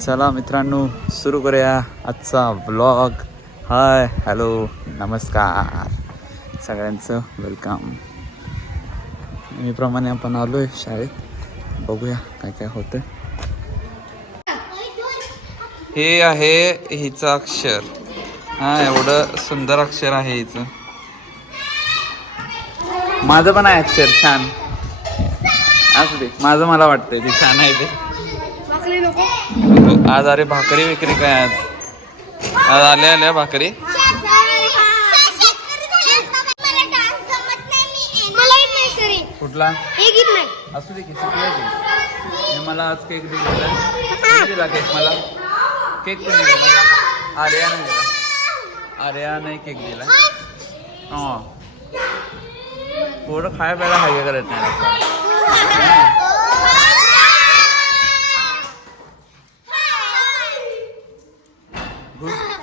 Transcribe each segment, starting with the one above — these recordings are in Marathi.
चला मित्रांनो, सुरू करूया आजचा व्लॉग. हाय, हॅलो, नमस्कार सगळ्यांचं, वेलकम. नेहमीप्रमाणे आपण आलो आहे शाळेत. बघूया काय काय होतं. हे आहे हिचं अक्षर. हा, एवढं सुंदर अक्षर आहे हिचं. माझं पण आहे अक्षर छान. असू दे, माझं मला वाटतंय ते छान आहे ते. आज अरे भाकरी विक्री काय आज आल्या भाकरी. कुठला असू दे की शिकवायची. मला आज केक दिला केक मला केक कोणी दिला? आर्याने दिला. आर्याने केक दिला. हा, थोडं खाया प्यायला हाय करत नाही.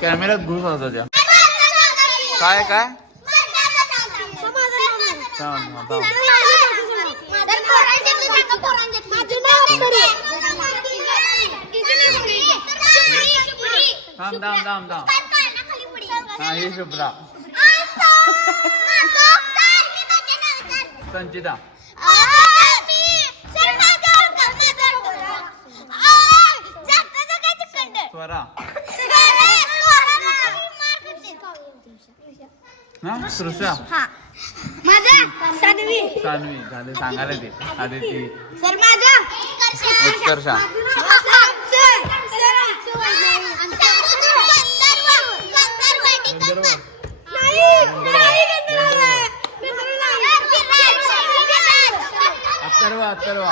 कॅमेऱ्यात घुस होता त्या. काय काय थांब थांब थांब थांब. हा, ही शुभ्रा. संचिता. स्वरा. सृषा. सान्वी झाले सांगायला ते. आदिती. उत्कर्षा. अथर्वा.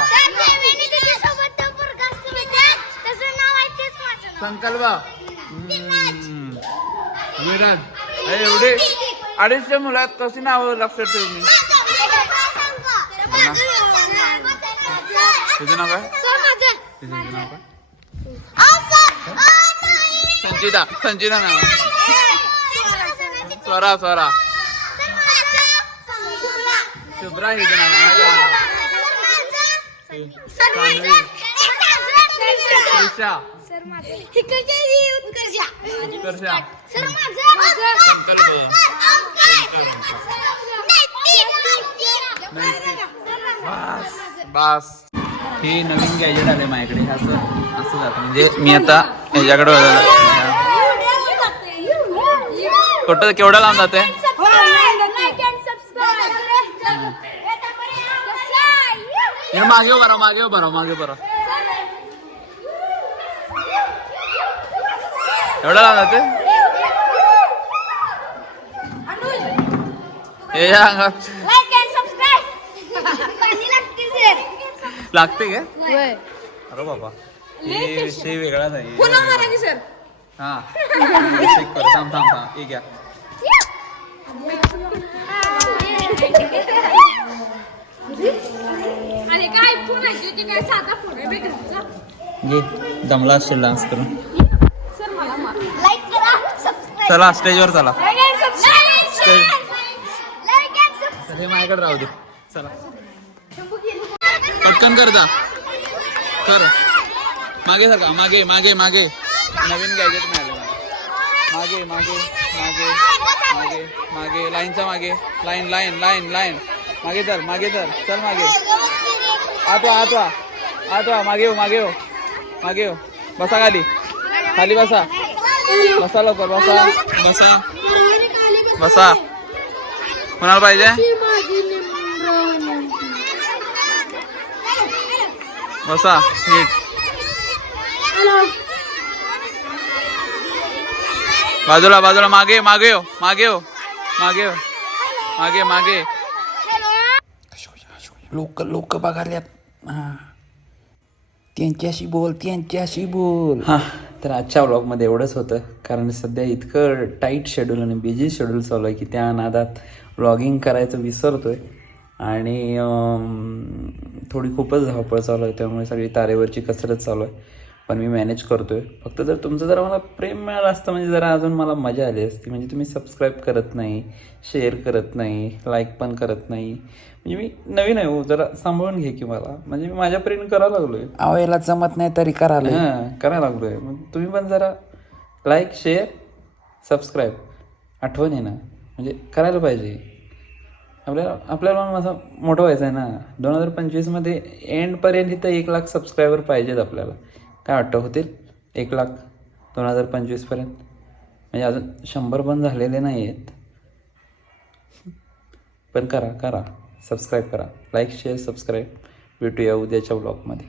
संकल्पा. विराज. एवढे 250 मुलात कशी नावं लक्षात ठेवू मी. तुझं नाव काय? संचिता नाव. स्वरा. शुभ्रा हिचं नाव. उत्कर्षा. बस हे नवीन गॅजेट आले माझ्याकडे. असं जातं म्हणजे मी आता ह्याच्याकडे कुठं केवढं लांब जाते. मागे बरं एवढं लांब जाते. लागते काय? अरे बाबा, हे विषय वेगळाच आहे. हा, थांब एक घ्या. दमला असेल डान्स करून. चला स्टेजवर चला. हे माझ्याकडे राहू दे. चला पटकन करता कर. मागे सारखा. मागे नवीन गॅजेट मिळाले मागे लाईनचा मागे. लाईन मागे चल मागे. आतवा मागे हो. बसा खाली बसा लवकर. बसा कोणाला पाहिजे. बसा नीट. बाजूला मागे हो. लोक बघाल्यात. हा, त्यांच्याशी बोल. हा, तर आजच्या व्लॉगमध्ये एवढंच होतं. कारण सध्या इतकं टाईट शेड्यूल आणि बिझी शेड्यूल चालू आहे की त्या नादात व्लॉगिंग करायचं विसरतोय. आणि थोडी खूपच धावपळ चालू आहे. त्यामुळे सगळी तारेवरची कसरत चालू आहे. पण मी मॅनेज करतो आहे. फक्त जर तुमचं जरा मला प्रेम मिळालं असतं म्हणजे जरा अजून मला मजा आली असती. म्हणजे तुम्ही सबस्क्राईब करत नाही, शेअर करत नाही, लाईक पण करत नाही. म्हणजे मी नवीन आहे हो, जरा सांभाळून घे की मला. म्हणजे मी माझ्या परीने करायला लागलो आहे. अहो याला जमत नाही तरी करायला. हां, करायला लागलो आहे. मग तुम्ही पण जरा लाईक, शेअर, सबस्क्राईब आठवण आहे ना, म्हणजे करायला पाहिजे. आपल्याला असं मोठं व्हायचं आहे ना. 2025मध्ये एंडपर्यंत इथं 1,00,000 सबस्क्रायबर पाहिजेत आपल्याला. काय वाटतं होतील 1,00,000 2025पर्यंत? म्हणजे अजून 100 पण झालेले नाही आहेत. पण करा सबस्क्राईब करा. Like, share, subscribe. भेटूया उद्याच्या ब्लॉगमध्ये.